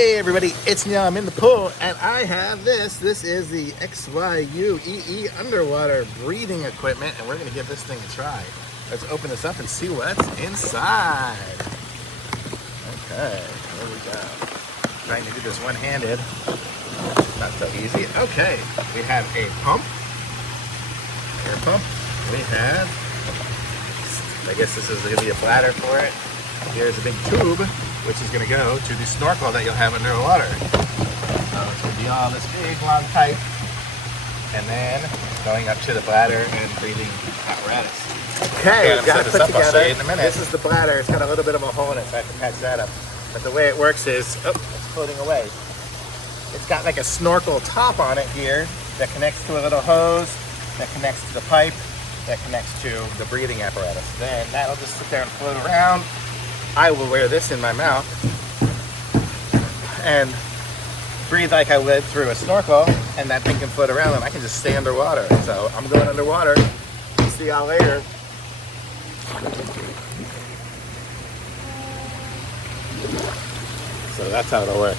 Hey everybody, it's Neil. I'm in the pool and I have this. This is the Xyuee underwater breathing equipment and we're going to give this thing a try. Let's open this up and see what's inside. Okay, here we go. Trying to do this one-handed. Not so easy. Okay, we have a pump. Air pump. We have, I guess this is going to be a bladder for it. Here's a big tube, which is going to go to the snorkel that you'll have underwater. So it's going to be all this big long pipe, and then going up to the bladder and breathing apparatus. Okay, we've got it put together. I'll show you in a minute. This is the bladder. It's got a little bit of a hole in it, so I have to patch that up. But the way it works is, oh, it's floating away. It's got like a snorkel top on it here that connects to a little hose, that connects to the pipe, that connects to the breathing apparatus. Then that'll just sit there and float around. I will wear this in my mouth and breathe like I would through a snorkel, and that thing can float around and I can just stay underwater. So I'm going underwater. See y'all later. So that's how it'll work.